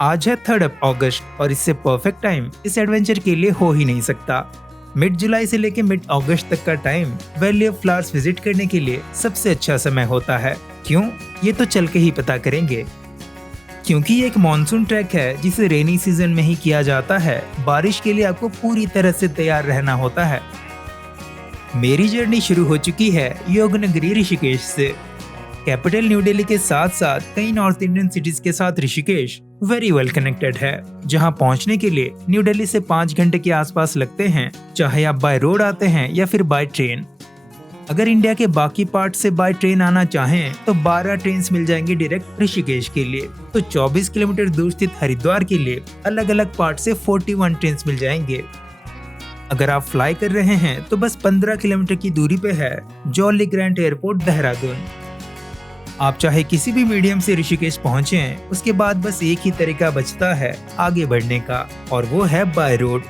आज है 3 अगस्त और इससे परफेक्ट टाइम इस एडवेंचर के लिए हो ही नहीं सकता। मिड जुलाई से लेकर मिड अगस्त तक का time valley of flowers visit करने के लिए सबसे अच्छा समय होता है। क्यों, ये तो चल के ही पता करेंगे। क्योंकि ये एक मानसून ट्रैक है जिसे रेनी सीजन में ही किया जाता है। बारिश के लिए आपको पूरी तरह से तैयार रहना होता है। मेरी जर्नी शुरू हो चुकी है योग नगरी ऋषिकेश से। कैपिटल न्यू दिल्ली के साथ साथ कई नॉर्थ इंडियन सिटीज के साथ ऋषिकेश वेरी वेल कनेक्टेड है, जहां पहुंचने के लिए न्यू दिल्ली से 5 घंटे के आसपास लगते हैं, चाहे आप बाय रोड आते हैं या फिर बाय ट्रेन। अगर इंडिया के बाकी पार्ट से बाय ट्रेन आना चाहें तो 12 ट्रेन मिल जाएंगे डायरेक्ट ऋषिकेश के लिए। तो 24 किलोमीटर दूर स्थित हरिद्वार के लिए अलग अलग पार्ट से 41 ट्रेन मिल जाएंगे। अगर आप फ्लाई कर रहे हैं तो बस 15 किलोमीटर की दूरी पे है जॉली ग्रैंड एयरपोर्ट देहरादून। आप चाहे किसी भी मीडियम से ऋषिकेश पहुंचें, उसके बाद बस एक ही तरीका बचता है आगे बढ़ने का, और वो है बाय रोड।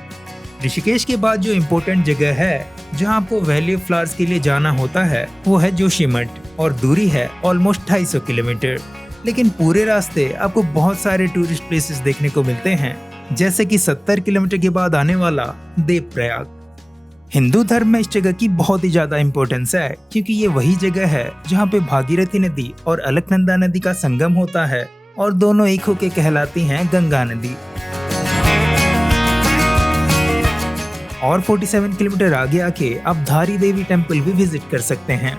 ऋषिकेश के बाद जो इम्पोर्टेंट जगह है जहां आपको वैली ऑफ फ्लावर्स के लिए जाना होता है वो है जोशीमठ, और दूरी है ऑलमोस्ट 250 किलोमीटर। लेकिन पूरे रास्ते आपको बहुत सारे टूरिस्ट प्लेसेस देखने को मिलते हैं, जैसे कि 70 किलोमीटर के बाद आने वाला देवप्रयाग। हिंदू धर्म में इस जगह की बहुत ही ज्यादा इम्पोर्टेंस है, क्योंकि ये वही जगह है जहाँ पे भागीरथी नदी और अलकनंदा नदी का संगम होता है, और दोनों एक होके कहलाती हैं गंगा नदी। और 47 किलोमीटर आगे आके आप धारी देवी टेम्पल भी विजिट कर सकते हैं।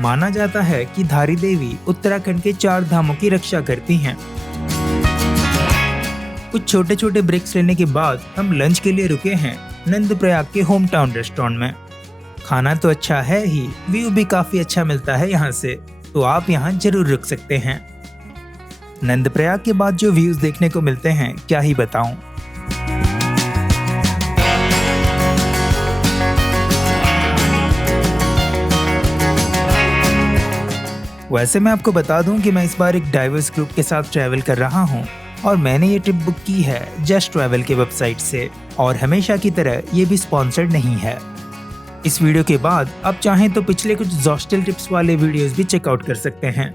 माना जाता है कि धारी देवी उत्तराखंड के 4 धामों की रक्षा करती हैं। कुछ छोटे छोटे ब्रेक्स लेने के बाद हम लंच के लिए रुके हैं नंदप्रयाग के होम टाउन रेस्टोरेंट में। खाना तो अच्छा है ही, व्यू भी काफी अच्छा मिलता है यहाँ से, तो आप यहाँ जरूर रुक सकते हैं। नंदप्रयाग के बाद जो व्यूज देखने को मिलते हैं क्या ही बताऊं। वैसे मैं आपको बता दूं कि मैं इस बार एक डाइवर्स ग्रुप के साथ ट्रैवल कर रहा हूं, और मैंने ये ट्रिप बुक की है जस्ट ट्रैवल के वेबसाइट से, और हमेशा की तरह ये भी स्पॉन्सर्ड नहीं है। इस वीडियो के बाद आप चाहें तो पिछले कुछ हॉस्टल ट्रिप्स वाले वीडियोस भी चेकआउट कर सकते हैं।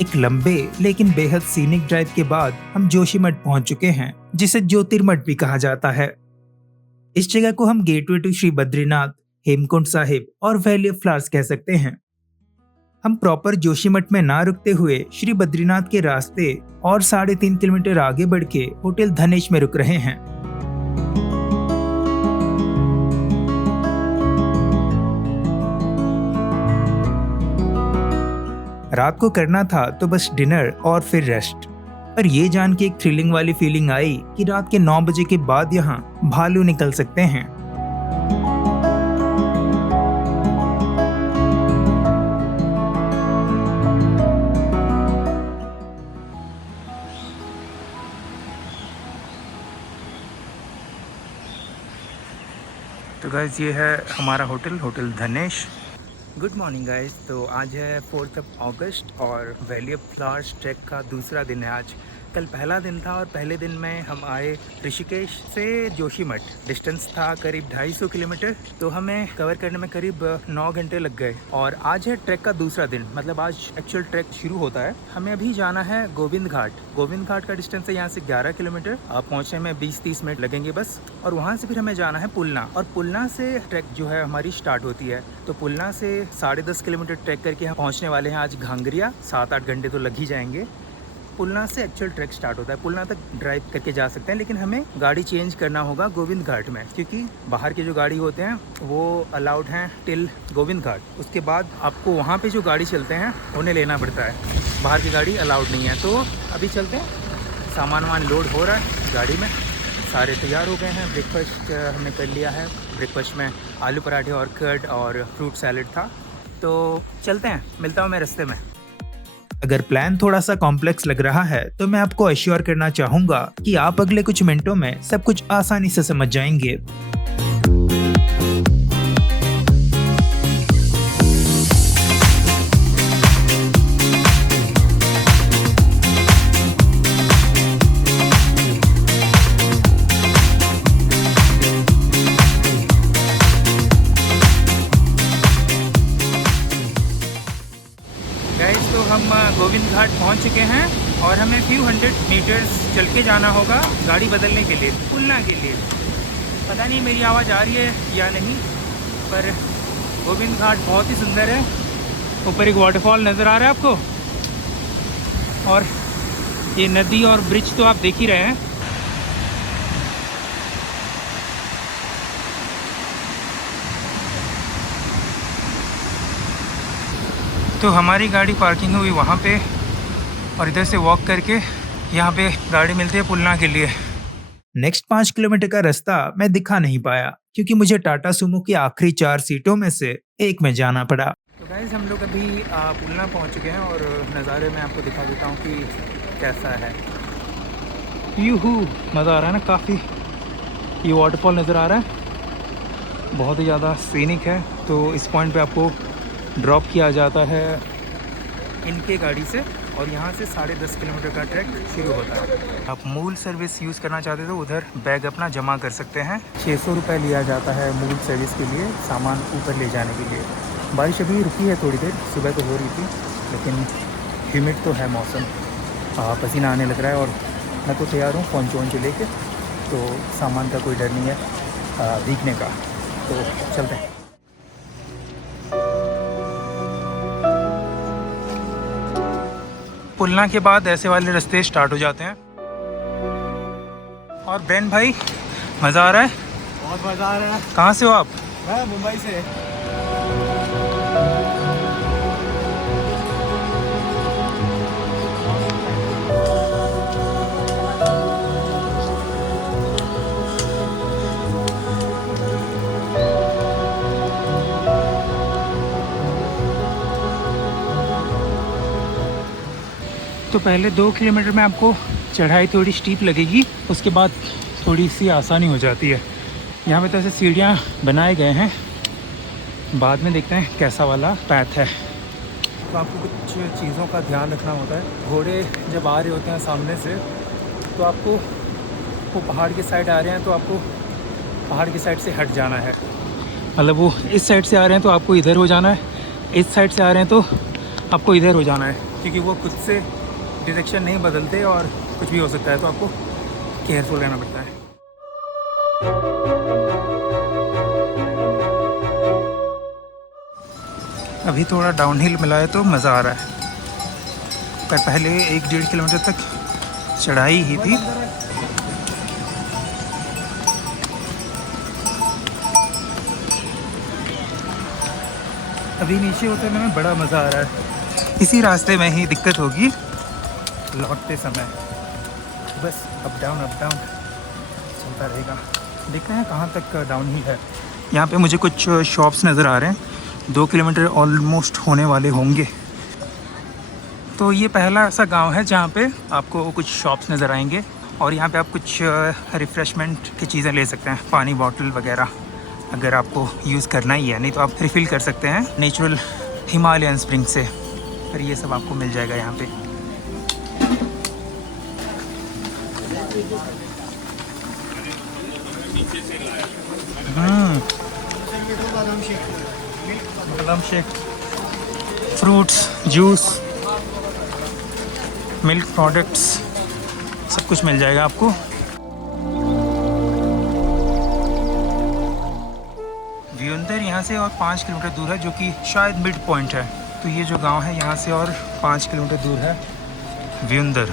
एक लंबे लेकिन बेहद सीनिक ड्राइव के बाद हम जोशीमठ पहुंच चुके हैं, जिसे ज्योतिर्मठ भी कहा जाता है। इस जगह को हम गेटवे टू श्री बद्रीनाथ, हेमकुंड साहिब और वैली ऑफ फ्लावर्स कह सकते हैं। हम प्रॉपर जोशीमठ में ना रुकते हुए श्री बद्रीनाथ के रास्ते और 3.5 किलोमीटर आगे बढ़ के होटल धनेश में रुक रहे हैं। रात को करना था तो बस डिनर और फिर रेस्ट, पर ये जान के एक थ्रिलिंग वाली फीलिंग आई कि रात के 9 बजे के बाद यहाँ भालू निकल सकते हैं। तो गाइस ये है हमारा hotel Dhanesh. Good morning guys. तो आज है 4 अगस्त और वैली ऑफ फ्लावर्स ट्रैक का दूसरा दिन है आज। कल पहला दिन था और पहले दिन में हम आए ऋषिकेश से जोशीमठ। डिस्टेंस था करीब 250 किलोमीटर, तो हमें कवर करने में करीब 9 घंटे लग गए। और आज है ट्रैक का दूसरा दिन, मतलब आज एक्चुअल ट्रैक शुरू होता है। हमें अभी जाना है गोविंद घाट। गोविंद घाट का डिस्टेंस है यहाँ से 11 किलोमीटर। पहुँचने में 20-30 मिनट लगेंगे बस। और वहाँ से फिर हमें जाना है पुलना, और पुलना से ट्रैक जो है हमारी स्टार्ट होती है। तो पुलना से 10.5 किलोमीटर ट्रैक करके हम पहुँचने वाले हैं आज घांगरिया। 7-8 घंटे तो लग ही जाएंगे। पुलना से एक्चुअल ट्रैक स्टार्ट होता है। पुलना तक ड्राइव करके जा सकते हैं, लेकिन हमें गाड़ी चेंज करना होगा गोविंद घाट में, क्योंकि बाहर के जो गाड़ी होते हैं वो अलाउड हैं टिल गोविंद घाट। उसके बाद आपको वहाँ पे जो गाड़ी चलते हैं उन्हें लेना पड़ता है, बाहर की गाड़ी अलाउड नहीं है। तो अभी चलते हैं, सामान वामान लोड हो रहा है गाड़ी में, सारे तैयार हो गए हैं। ब्रेकफास्ट हमने कर लिया है। ब्रेकफास्ट में आलू पराठे और कर्ड और फ्रूट सैलेड था। तो चलते हैं, मिलता हूँ मैं रास्ते में। अगर प्लान थोड़ा सा कॉम्प्लेक्स लग रहा है तो मैं आपको अश्योर करना चाहूँगा कि आप अगले कुछ मिनटों में सब कुछ आसानी से समझ जाएंगे। गाइस, तो हम गोविंद घाट पहुंच चुके हैं और हमें फ्यू 100 मीटर्स चल के जाना होगा गाड़ी बदलने के लिए, पुलना के लिए। पता नहीं मेरी आवाज़ आ रही है या नहीं, पर गोविंद घाट बहुत ही सुंदर है। ऊपर एक वाटरफॉल नज़र आ रहा है आपको, और ये नदी और ब्रिज तो आप देख ही रहे हैं। तो हमारी गाड़ी पार्किंग हुई वहाँ पे, और इधर से वॉक करके यहाँ पे गाड़ी मिलती है पुलना के लिए। नेक्स्ट 5 किलोमीटर का रास्ता मैं दिखा नहीं पाया क्योंकि मुझे टाटा सुमो की आखिरी 4 सीटों में से एक में जाना पड़ा। तो गाइस, हम लोग अभी पुलना पहुँच चुके हैं और नज़ारे में आपको दिखा देता हूँ कि कैसा है। यूहू, मज़ा आ रहा है ना काफ़ी। ये वाटरफॉल नज़र आ रहा है, बहुत ही ज़्यादा सीनिक है। तो इस पॉइंट पे आपको ड्रॉप किया जाता है इनके गाड़ी से, और यहाँ से 10.5 किलोमीटर का ट्रैक शुरू होता है। आप मूल सर्विस यूज़ करना चाहते तो उधर बैग अपना जमा कर सकते हैं। 600 रुपये लिया जाता है मूल सर्विस के लिए, सामान ऊपर ले जाने के लिए। बारिश अभी रुकी है थोड़ी देर, सुबह तो हो रही थी, लेकिन ह्यूमिड तो है मौसम, पसीना आने लग रहा है। और मैं तो तैयार हूँ पोंचो वोंचो लेके, तो सामान का कोई डर नहीं है भीगने का। तो चलते हैं। पुलना के बाद ऐसे वाले रास्ते स्टार्ट हो जाते हैं। और बेन भाई, मज़ा आ रहा है? बहुत मज़ा आ रहा है। कहाँ से हो आप? मैं मुंबई से। तो पहले 2 किलोमीटर में आपको चढ़ाई थोड़ी स्टीप लगेगी, उसके बाद थोड़ी सी आसानी हो जाती है। यहाँ पे तो ऐसे सीढ़ियाँ बनाए गए हैं, बाद में देखते हैं कैसा वाला पैथ है। तो आपको कुछ चीज़ों का ध्यान रखना होता है। घोड़े जब आ रहे होते हैं सामने से, तो आपको वो पहाड़ की साइड आ रहे हैं तो आपको पहाड़ की साइड से हट जाना है। मतलब वो इस साइड से आ रहे हैं तो आपको इधर हो जाना है, इस साइड से आ रहे हैं तो आपको इधर हो जाना है, क्योंकि वो खुद से डायरेक्शन नहीं बदलते और कुछ भी हो सकता है, तो आपको केयरफुल रहना पड़ता है। अभी थोड़ा डाउनहिल मिला है तो मज़ा आ रहा है, पर पहले 1-1.5 किलोमीटर तक चढ़ाई ही थी। अभी नीचे उतरने में बड़ा मज़ा आ रहा है। इसी रास्ते में ही दिक्कत होगी लौटते समय, बस अप डाउन चलता रहेगा। देखते हैं कहाँ तक डाउन ही है। यहाँ पे मुझे कुछ शॉप्स नज़र आ रहे हैं, 2 किलोमीटर ऑलमोस्ट होने वाले होंगे। तो ये पहला ऐसा गांव है जहाँ पे आपको कुछ शॉप्स नज़र आएंगे, और यहाँ पे आप कुछ रिफ़्रेशमेंट की चीज़ें ले सकते हैं, पानी बॉटल वगैरह अगर आपको यूज़ करना ही है, नहीं तो आप रिफ़िल कर सकते हैं नेचुरल हिमालयन स्प्रिंग से। पर ये सब आपको मिल जाएगा यहाँ पे। बादाम shake, fruits, juice, milk products, सब कुछ मिल जाएगा आपको। व्युंदर यहाँ से और 5 किलोमीटर दूर है, जो कि शायद मिड पॉइंट है। तो ये जो गांव है यहाँ से और 5 किलोमीटर दूर है व्युंदर।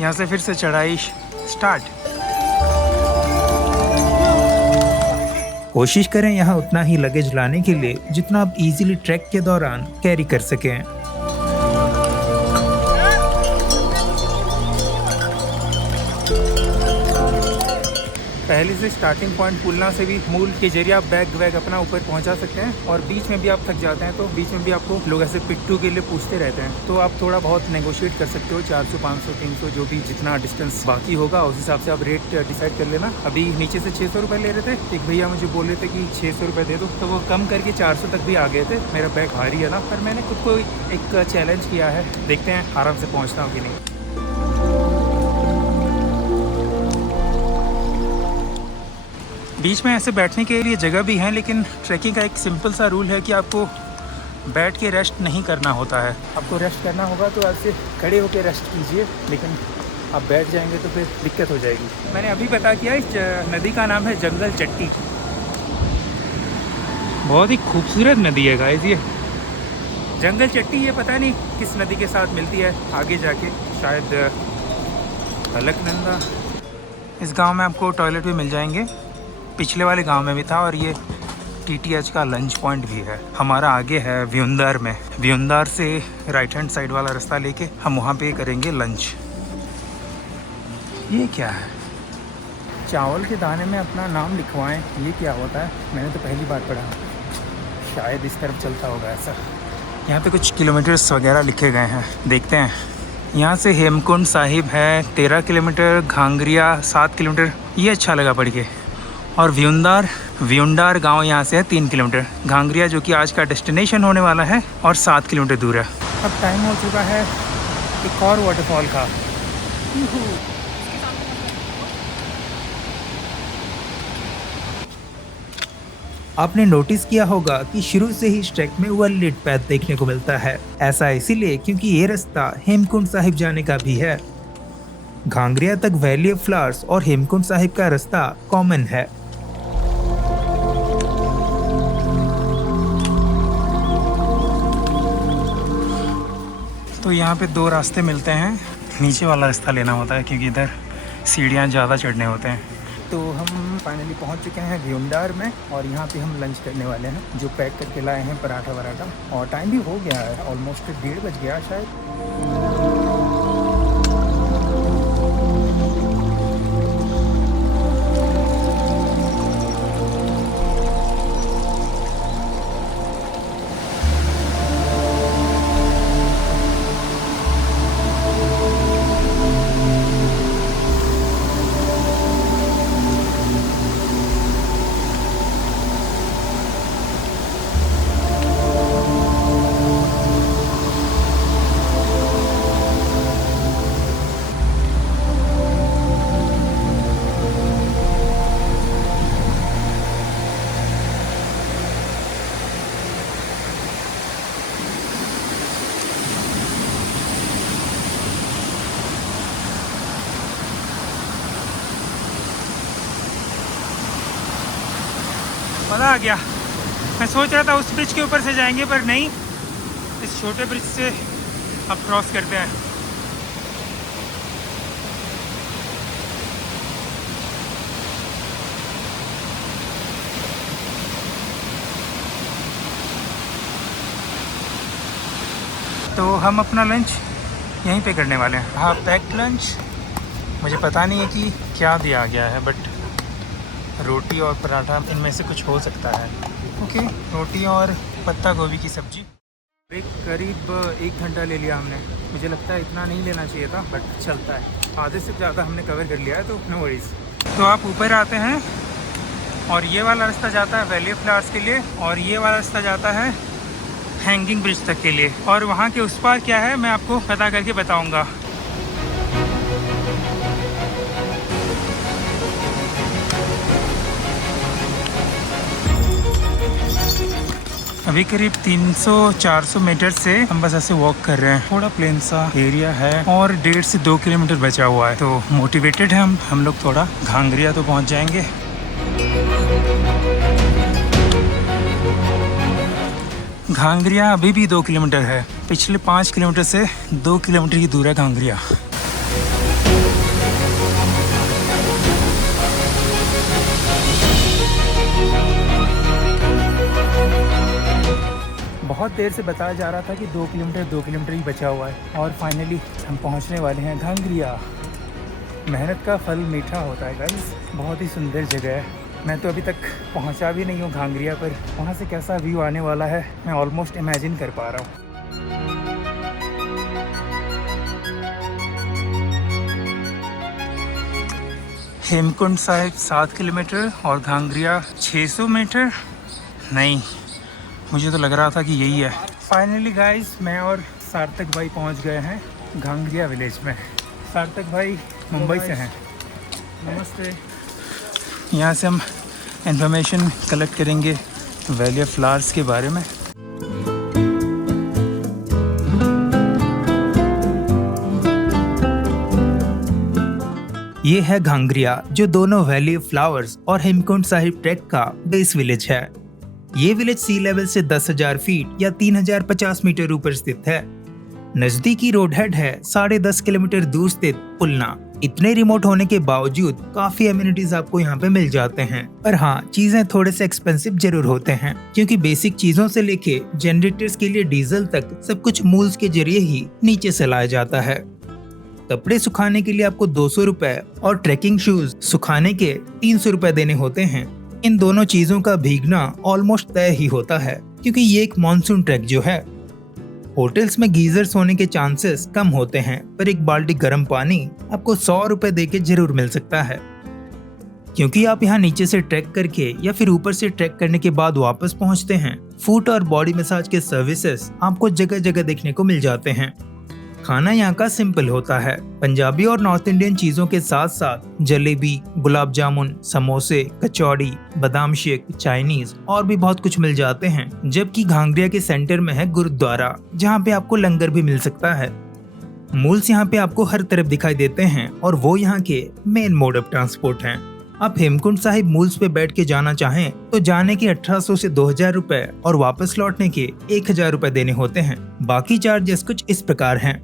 यहाँ से फिर से चढ़ाई स्टार्ट। कोशिश करें यहाँ उतना ही लगेज लाने के लिए जितना आप इजीली ट्रैक के दौरान कैरी कर सकें। पहले से स्टार्टिंग पॉइंट पुलना से भी मूल के जरिए आप बैग वैग अपना ऊपर पहुंचा सकते हैं, और बीच में भी आप थक जाते हैं तो बीच में भी आपको लोग ऐसे पिट्ठू के लिए पूछते रहते हैं, तो आप थोड़ा बहुत नेगोशिएट कर सकते हो। 400 500 300 जो भी जितना डिस्टेंस बाकी होगा उस हिसाब से आप रेट डिसाइड कर लेना। अभी नीचे से 600 रुपये ले रहे थे, एक भैया मुझे बोल रहे थे कि 600 रुपये दे दो, तो वो कम करके 400 तक भी आ गए थे। मेरा बैग भारी है ना, पर मैंने खुद को एक चैलेंज किया है, देखते हैं आराम से पहुँचता हूँ कि नहीं। बीच में ऐसे बैठने के लिए जगह भी है, लेकिन ट्रैकिंग का एक सिंपल सा रूल है कि आपको बैठ के रेस्ट नहीं करना होता है। आपको रेस्ट करना होगा तो ऐसे खड़े होकर रेस्ट कीजिए, लेकिन आप बैठ जाएंगे तो फिर दिक्कत हो जाएगी। मैंने अभी पता किया इस नदी का नाम है जंगल चट्टी। बहुत ही खूबसूरत नदी है गाइस ये जंगल चट्टी। ये पता नहीं किस नदी के साथ मिलती है आगे जाके, शायद अलकनंदा। इस गांव में आपको टॉयलेट भी मिल जाएंगे, पिछले वाले गांव में भी था, और ये TTH का लंच पॉइंट भी है। हमारा आगे है व्युंदार में, व्युंदार से राइट हैंड साइड वाला रास्ता लेके हम वहाँ पे करेंगे लंच। ये क्या है? चावल के दाने में अपना नाम लिखवाएं, ये क्या होता है? मैंने तो पहली बार पढ़ा, शायद इस तरफ चलता होगा ऐसा। यहाँ पे कुछ किलोमीटर्स वगैरह लिखे गए हैं, देखते हैं। यहाँ से हेमकुंड साहिब है 13 किलोमीटर, घांगरिया 7 किलोमीटर, ये अच्छा लगा पढ़ के। और व्युंडार गांव यहाँ से है 3 किलोमीटर। घांगरिया जो कि आज का डेस्टिनेशन होने वाला है, और 7 किलोमीटर दूर है। अब टाइम हो चुका है एक और वाटरफॉल का। आपने नोटिस किया होगा कि शुरू से ही ट्रैक में वेल लिट पैथ देखने को मिलता है। ऐसा इसीलिए क्योंकि ये रास्ता हेमकुंड साहिब जाने का भी है। घांगरिया तक वैली ऑफ फ्लावर्स और हेमकुंड साहिब का रास्ता कॉमन है। तो यहाँ पे 2 रास्ते मिलते हैं, नीचे वाला रास्ता लेना होता है क्योंकि इधर सीढ़ियाँ ज़्यादा चढ़ने होते हैं। तो हम फाइनली पहुँच चुके हैं व्युंडार में, और यहाँ पे हम लंच करने वाले हैं, जो पैक करके लाए हैं पराठा वराठा। और टाइम भी हो गया है, ऑलमोस्ट 1:30 बज गया शायद। मज़ा आ गया। मैं सोच रहा था उस ब्रिज के ऊपर से जाएंगे, पर नहीं, इस छोटे ब्रिज से अब क्रॉस करते हैं। तो हम अपना लंच यहीं पे करने वाले हैं। हाँ, पैक्ड लंच। मुझे पता नहीं है कि क्या दिया गया है, बट रोटी और पराठा इनमें से कुछ हो सकता है। ओके, रोटी और पत्ता गोभी की सब्जी। एक करीब 1 घंटा ले लिया हमने। मुझे लगता है इतना नहीं लेना चाहिए था, बट चलता है। आधे से ज़्यादा हमने कवर कर लिया है, तो नो वरीज। तो आप ऊपर आते हैं, और ये वाला रास्ता जाता है वैली ऑफ फ्लावर्स के लिए, और ये वाला रास्ता जाता है हैंगिंग ब्रिज तक के लिए। और वहाँ के उस पार क्या है मैं आपको पता करके बताऊँगा। अभी करीब 300-400 मीटर से हम बस ऐसे वॉक कर रहे हैं। थोड़ा प्लेन सा एरिया है, और 1.5 से 2 किलोमीटर बचा हुआ है, तो मोटिवेटेड है हम लोग थोड़ा। घांगरिया तो पहुंच जाएंगे। घांगरिया अभी भी 2 किलोमीटर है। पिछले 5 किलोमीटर से 2 किलोमीटर की दूर है घांगरिया। बहुत देर से बताया जा रहा था कि 2 किलोमीटर ही बचा हुआ है, और फाइनली हम पहुंचने वाले हैं घांगरिया। मेहनत का फल मीठा होता है गाइस। बहुत ही सुंदर जगह है। मैं तो अभी तक पहुंचा भी नहीं हूँ घांगरिया, पर वहाँ से कैसा व्यू आने वाला है मैं ऑलमोस्ट इमेजिन कर पा रहा हूँ। हेमकुंड साहिब 7 किलोमीटर और घांगरिया 600 मीटर। नहीं, मुझे तो लग रहा था कि यही है। फाइनली गाइस मैं और सार्थक भाई पहुंच गए हैं घांगरिया विलेज में। सार्थक भाई मुंबई से हैं। नमस्ते। यहाँ से हम इंफॉर्मेशन कलेक्ट करेंगे वैली ऑफ फ्लावर्स के बारे में। ये है घांगरिया, जो दोनों वैली ऑफ फ्लावर्स और हेमकुंड साहिब ट्रैक का बेस विलेज है। ये विलेज सी लेवल से 10,000 फीट या 3,050 मीटर ऊपर स्थित है। नजदीकी रोड हेड है 10.5 किलोमीटर दूर स्थित पुलना। इतने रिमोट होने के बावजूद काफी एमिनिटीज आपको यहाँ पे मिल जाते हैं। पर हाँ, चीजें थोड़े से एक्सपेंसिव जरूर होते हैं, क्योंकि बेसिक चीजों से लेके जनरेटर्स के लिए डीजल तक सब कुछ मूल्स के जरिए ही नीचे से लाया जाता है। कपड़े सुखाने के लिए आपको 200 रुपए और ट्रैकिंग शूज सुखाने के 300 रुपए देने होते हैं। इन दोनों चीजों का भीगना ऑलमोस्ट तय ही होता है, क्योंकि ये एक मानसून ट्रैक जो है। होटल्स में गीजर्स होने के चांसेस कम होते हैं, पर एक बाल्टी गर्म पानी आपको 100 रुपए देके जरूर मिल सकता है। क्योंकि आप यहाँ नीचे से ट्रैक करके या फिर ऊपर से ट्रैक करने के बाद वापस पहुँचते हैं, फुट और बॉडी मसाज के सर्विसेज आपको जगह जगह देखने को मिल जाते हैं। खाना यहाँ का सिंपल होता है। पंजाबी और नॉर्थ इंडियन चीजों के साथ साथ जलेबी, गुलाब जामुन, समोसे, कचौड़ी, बादाम शेक, चाइनीज और भी बहुत कुछ मिल जाते हैं। जबकि घांगरिया के सेंटर में है गुरुद्वारा, जहाँ पे आपको लंगर भी मिल सकता है। मूल्स यहाँ पे आपको हर तरफ दिखाई देते हैं और वो यहाँ के मेन मोड ऑफ ट्रांसपोर्ट हैं। आप हेमकुंड साहिब मूल्स पे बैठ के जाना चाहें तो जाने के 1800 से 2000 रुपए और वापस लौटने के 1000 रुपए देने होते हैं। बाकी चार्जेस कुछ इस प्रकार हैं।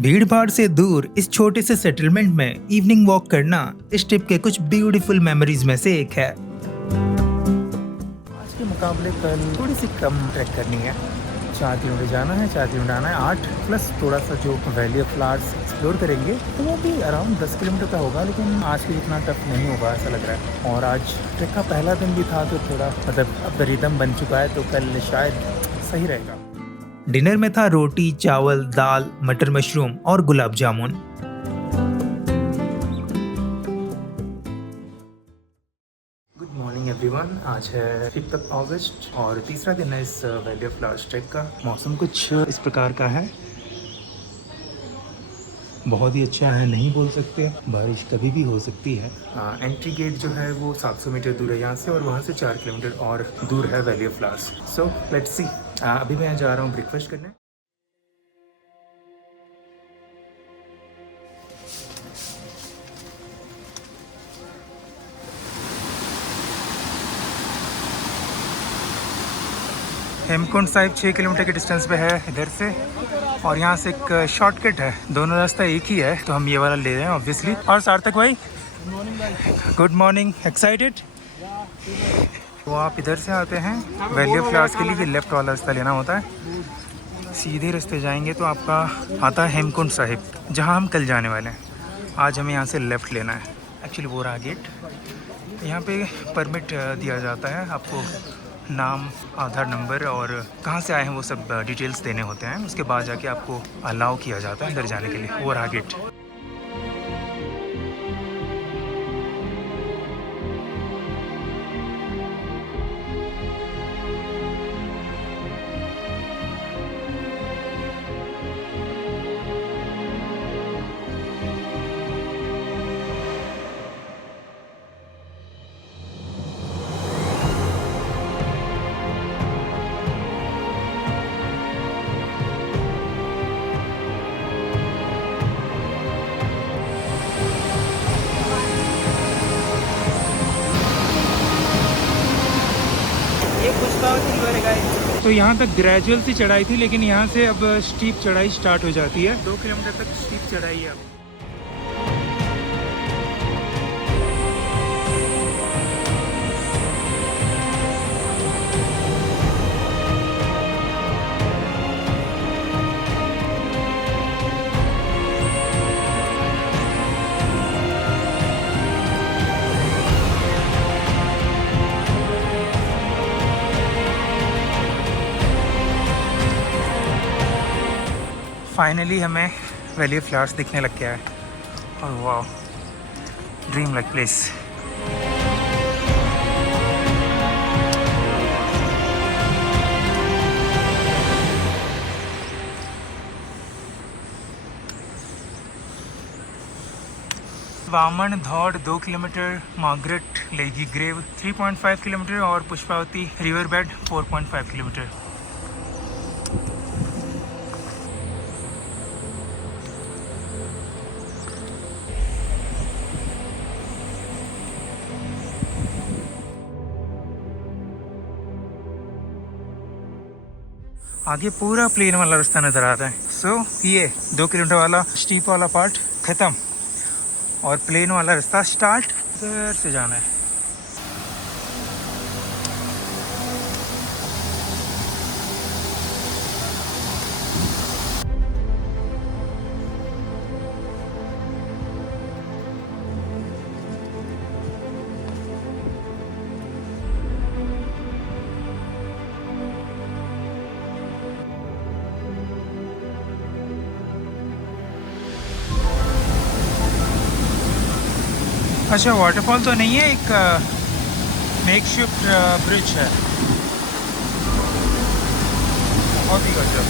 भीड़ भाड़ से दूर इस छोटे से सेटलमेंट में इवनिंग वॉक करना इस ट्रिप के कुछ ब्यूटीफुल मेमोरीज में से एक है। आज के मुकाबले कल थोड़ी सी कम ट्रैक करनी है। 4 किलोमीटर जाना है, 4 किलोमीटर आना है, 8 प्लस थोड़ा सा जो वैली ऑफ फ्लावर्स एक्सप्लोर करेंगे तो वो भी अराउंड 10 किलोमीटर का होगा, लेकिन आज के जितना टफ नहीं होगा ऐसा लग रहा है। और आज ट्रैक का पहला दिन भी था तो थोड़ा अब रिदम बन चुका है, तो कल शायद सही रहेगा। डिनर में था रोटी, चावल, दाल, मटर मशरूम और gulab jamun. Good morning everyone. आज है 5 अगस्त और तीसरा दिन है इस वैली ऑफ फ्लावर्स ट्रैक का। मौसम कुछ इस प्रकार का है, बहुत ही अच्छा है नहीं बोल सकते, बारिश कभी भी हो सकती है। एंट्री गेट जो है वो 700 मीटर दूर है यहाँ से, और वहाँ से 4 किलोमीटर और दूर है valley of flowers. So let's see. अभी मैं जा रहा हूँ ब्रेकफास्ट करने। हेमकुंड साहिब 6 किलोमीटर के डिस्टेंस पे है इधर से, और यहाँ से एक शॉर्टकट है। दोनों रास्ता एक ही है, तो हम ये वाला ले रहे हैं ऑब्वियसली। और सार्थक भाई गुड मॉर्निंग। एक्साइटेड? तो आप इधर से आते हैं वैली ऑफ फ्लावर्स के लिए, ये लेफ्ट वाला रास्ता लेना होता है। सीधे रास्ते जाएंगे तो आपका आता है हेमकुंड साहिब, जहाँ हम कल जाने वाले हैं। आज हमें यहाँ से लेफ़्ट लेना है। एक्चुअली वो रहा गेट। यहाँ पे परमिट दिया जाता है आपको, नाम, आधार नंबर और कहाँ से आए हैं वो सब डिटेल्स देने होते हैं। उसके बाद जाके आपको अलाउ किया जाता है अंदर जाने के लिए। वो रहा गेट। तो यहाँ तक ग्रेजुअल सी चढ़ाई थी, लेकिन यहाँ से अब स्टीप चढ़ाई स्टार्ट हो जाती है। 2 किलोमीटर तक स्टीप चढ़ाई है अब। फाइनली हमें वैली ऑफ फ्लावर्स दिखने लग गया है और वाह, dream like place. Vaman Dhaud 2 kilometre, Margaret Legge grave 3.5 kilometre और पुष्पावती रिवर बेड 4.5 किलोमीटर। आगे पूरा प्लेन वाला रास्ता नज़र आ रहा है। सो ये 2 किलोमीटर वाला स्टीप वाला पार्ट ख़त्म और प्लेन वाला रास्ता स्टार्ट इधर से जाना है। अच्छा, वाटरफॉल तो नहीं है, एक मेकशिफ्ट ब्रिज है। बहुत ही गजब।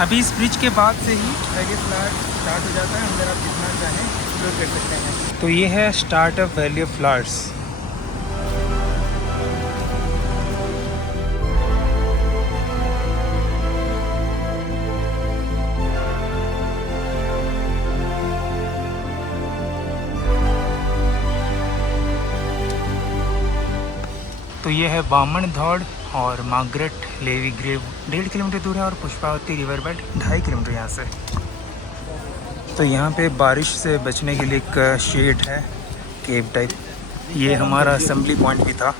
अभी इस ब्रिज के बाद से ही वैली ऑफ फ्लावर्स स्टार्ट हो जाता है। अंदर आप जितना चाहें एक्सप्लोर कर सकते हैं। तो ये है start of valley of flowers. तो ये है बामन धौड़ और मार्गरेट लेवी ग्रेव 1.5 किलोमीटर दूर है और पुष्पावती रिवर बेड 2.5 किलोमीटर यहाँ से। तो यहाँ पे बारिश से बचने के लिए एक शेड है, केव टाइप। ये हमारा असेंबली पॉइंट भी था।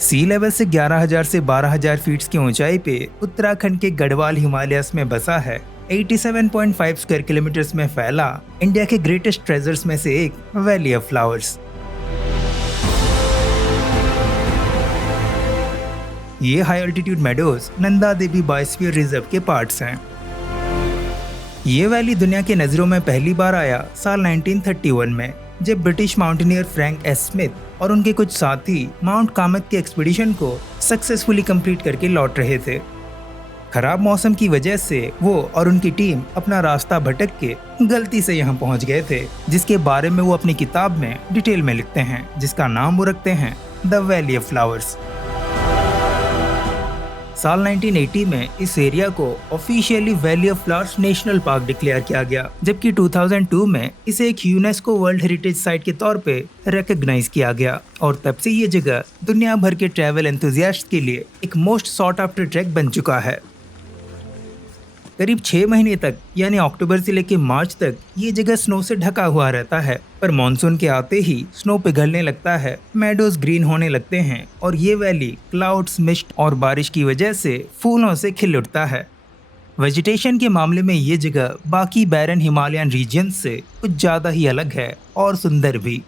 सी लेवल से 11,000 से 12,000 फीट की ऊंचाई पे उत्तराखंड के गढ़वाल हिमालयस में बसा है। 87.5 स्क्वायर किलोमीटर्स में फैला इंडिया के ग्रेटेस्ट ट्रेजर्स में से एक वैली ऑफ फ्लावर्स। ये high altitude meadows Nanda Devi biosphere reserve के पार्ट्स हैं। ये वैली दुनिया के नजरों में पहली बार आया साल 1931 में, जब British mountaineer Frank S Smith और उनके कुछ साथी माउंट कामेट के एक्सपीडिशन को सक्सेसफुली कंप्लीट करके लौट रहे थे। खराब मौसम की वजह से वो और उनकी टीम अपना रास्ता भटक के गलती से यहाँ पहुँच गए थे, जिसके बारे में वो अपनी किताब में डिटेल में लिखते हैं, जिसका नाम वो रखते हैं द वैली ऑफ फ्लावर्स। साल 1980 में इस एरिया को officially valley of flowers national park declare किया गया, जबकि 2002 में इसे एक यूनेस्को वर्ल्ड हेरिटेज साइट के तौर पे रिकॉग्नाइज किया गया और तब से ये जगह दुनिया भर के ट्रैवल एंथुजियास्ट के लिए एक मोस्ट सॉट आफ्टर ट्रैक बन चुका है। करीब 6 महीने तक यानी अक्टूबर से लेकर मार्च तक ये जगह स्नो से ढका हुआ रहता है, पर मॉनसून के आते ही स्नो पिघलने लगता है, मेडोज ग्रीन होने लगते हैं और ये वैली क्लाउड्स, मिस्ट और बारिश की वजह से फूलों से खिल उठता है। वेजिटेशन के मामले में ये जगह बाकी बैरन हिमालयन रीजन से कुछ ज़्यादा ही अलग है और सुंदर भी।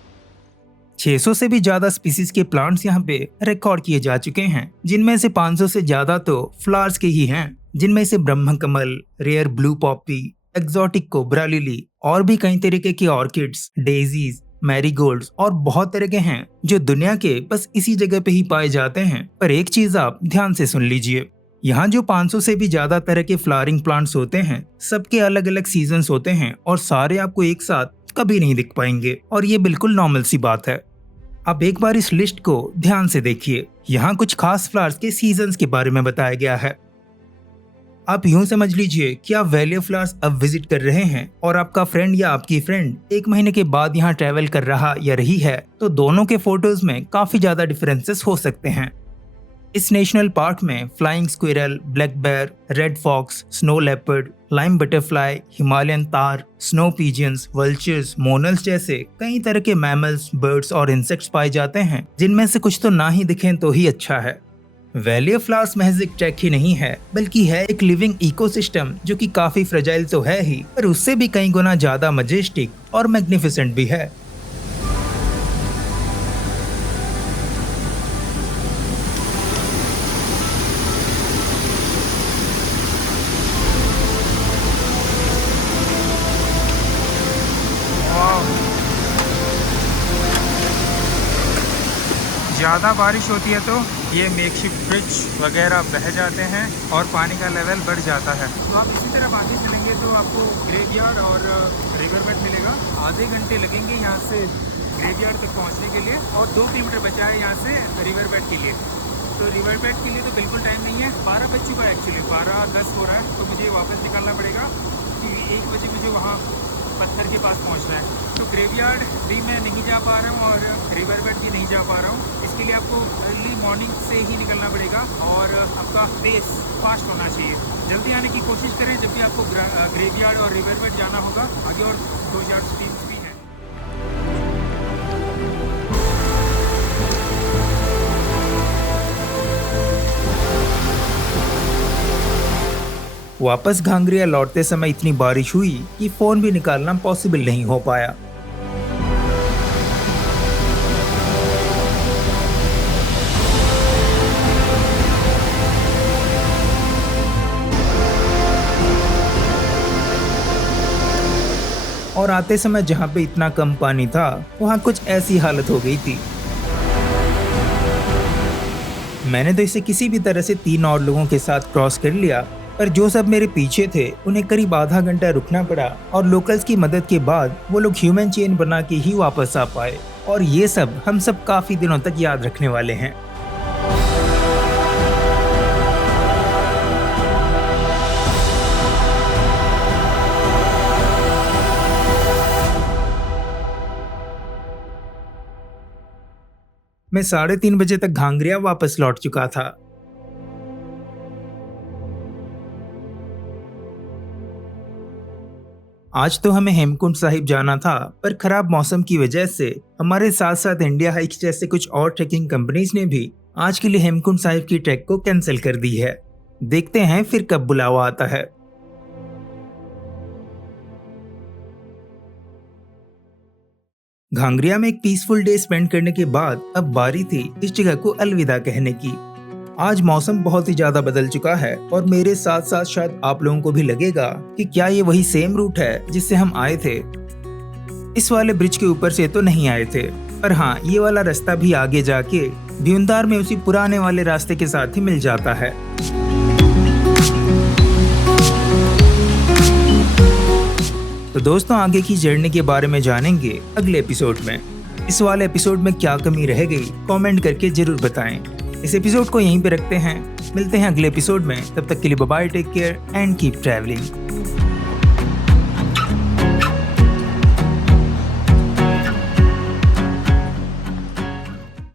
600 से भी ज़्यादा स्पीसीज के प्लांट्स यहाँ पे रिकॉर्ड किए जा चुके हैं, जिनमें से 500 से ज़्यादा तो फ्लावर्स के ही हैं, जिनमें से Brahma Kamal, rare blue poppy, exotic cobra lily और भी कई तरीके के ऑर्किड्स, डेजीज, मैरीगोल्ड्स और बहुत तरह के हैं जो दुनिया के बस इसी जगह पे ही पाए जाते हैं। पर एक चीज आप ध्यान से सुन लीजिए, यहाँ जो 500 से भी ज्यादा तरह के फ्लावरिंग प्लांट्स होते हैं, सबके अलग अलग सीजन्स होते हैं और सारे आपको एक साथ कभी नहीं दिख पाएंगे और ये बिल्कुल नॉर्मल सी बात है। अब एक बार इस लिस्ट को ध्यान से देखिए, यहाँ कुछ खास फ्लावर्स के सीजन्स के बारे में बताया गया है। आप यूं समझ लीजिए कि आप वैली ऑफ फ्लावर्स अब विजिट कर रहे हैं और आपका फ्रेंड या आपकी फ्रेंड 1 महीने के बाद यहाँ ट्रैवल कर रहा या रही है, तो दोनों के फोटोज में काफी ज्यादा डिफरेंसेस हो सकते हैं। इस नेशनल पार्क में flying squirrel, black bear, red fox, snow leopard, lime butterfly, Himalayan tahr, snow pigeons, vultures, monals जैसे कई तरह के मैमल्स, बर्ड्स और इंसेक्ट्स पाए जाते हैं, जिनमें से कुछ तो ना ही दिखें तो ही अच्छा है। वैली ऑफ फ्लावर्स महज एक ट्रैक ही नहीं है, बल्कि है एक लिविंग इकोसिस्टम जो कि काफी फ्रेजाइल तो है ही, पर उससे भी कई गुना ज्यादा मजेस्टिक और मैग्निफिसेंट भी है। ज़्यादा बारिश होती है तो ये मेकशिफ्ट ब्रिज वगैरह बह जाते हैं और पानी का लेवल बढ़ जाता है। तो आप इसी तरह आगे चलेंगे तो आपको ग्रेवयार्ड और रिवरबेड मिलेगा। आधे घंटे लगेंगे यहाँ से ग्रेवयार्ड तक पहुँचने के लिए और 2 किलोमीटर बचा है यहाँ से रिवरबेड के लिए। तो रिवरबेड के लिए तो बिल्कुल टाइम नहीं है, 12 बज चुका है एक्चुअली, 12:10 हो रहा है, तो मुझे वापस निकलना पड़ेगा क्योंकि 1 बजे मुझे वहाँ पत्थर के पास पहुंचना है। तो ग्रेवयार्ड भी मैं नहीं जा पा रहा हूँ और रिवरबेड भी नहीं जा पा रहा हूँ। इसके लिए आपको अर्ली मॉर्निंग से ही निकलना पड़ेगा और आपका पेस फास्ट होना चाहिए। जल्दी आने की कोशिश करें जब भी आपको ग्रेवयार्ड और रिवरबेड जाना होगा। आगे और 2 यार्ड स्ट्रीम्स भी हैं। वापस घांगरिया लौटते समय इतनी बारिश हुई कि फोन भी निकालना पॉसिबल नहीं हो पाया। और आते समय जहाँ पे इतना कम पानी था, वहाँ कुछ ऐसी हालत हो गई थी। मैंने तो इसे किसी भी तरह से 3 और लोगों के साथ क्रॉस कर लिया, पर जो सब मेरे पीछे थे उन्हें करीब आधा घंटा रुकना पड़ा और लोकल्स की मदद के बाद वो लोग ह्यूमन चेन बना के ही वापस आ पाए। और ये सब हम सब काफी दिनों तक याद रखने वाले हैं। मैं 3:30 बजे तक घांगरिया वापस लौट चुका था। आज तो हमें हेमकुंड साहिब जाना था, पर खराब मौसम की वजह से हमारे साथ साथ इंडिया हाइक्स जैसे कुछ और ट्रैकिंग कंपनीज ने भी आज के लिए हेमकुंड साहिब की ट्रैक को कैंसिल कर दी है। देखते हैं फिर कब बुलावा आता है। घांगरिया में एक पीसफुल डे स्पेंड करने के बाद अब बारी थी इस जगह को अलविदा कहने की। आज मौसम बहुत ही ज्यादा बदल चुका है और मेरे साथ साथ शायद आप लोगों को भी लगेगा कि क्या ये वही सेम रूट है जिससे हम आए थे। इस वाले ब्रिज के ऊपर से तो नहीं आए थे, पर हाँ, ये वाला रास्ता भी आगे जाके भ्यूंदार में उसी पुराने वाले रास्ते के साथ ही मिल जाता है। तो दोस्तों, आगे की जर्नी के बारे में जानेंगे अगले एपिसोड में। इस वाले एपिसोड में क्या कमी रह गई कमेंट करके जरूर बताएं। इस एपिसोड को यहीं पे रखते हैं, मिलते हैं अगले एपिसोड में। तब तक के लिए bye bye, take care and keep travelling.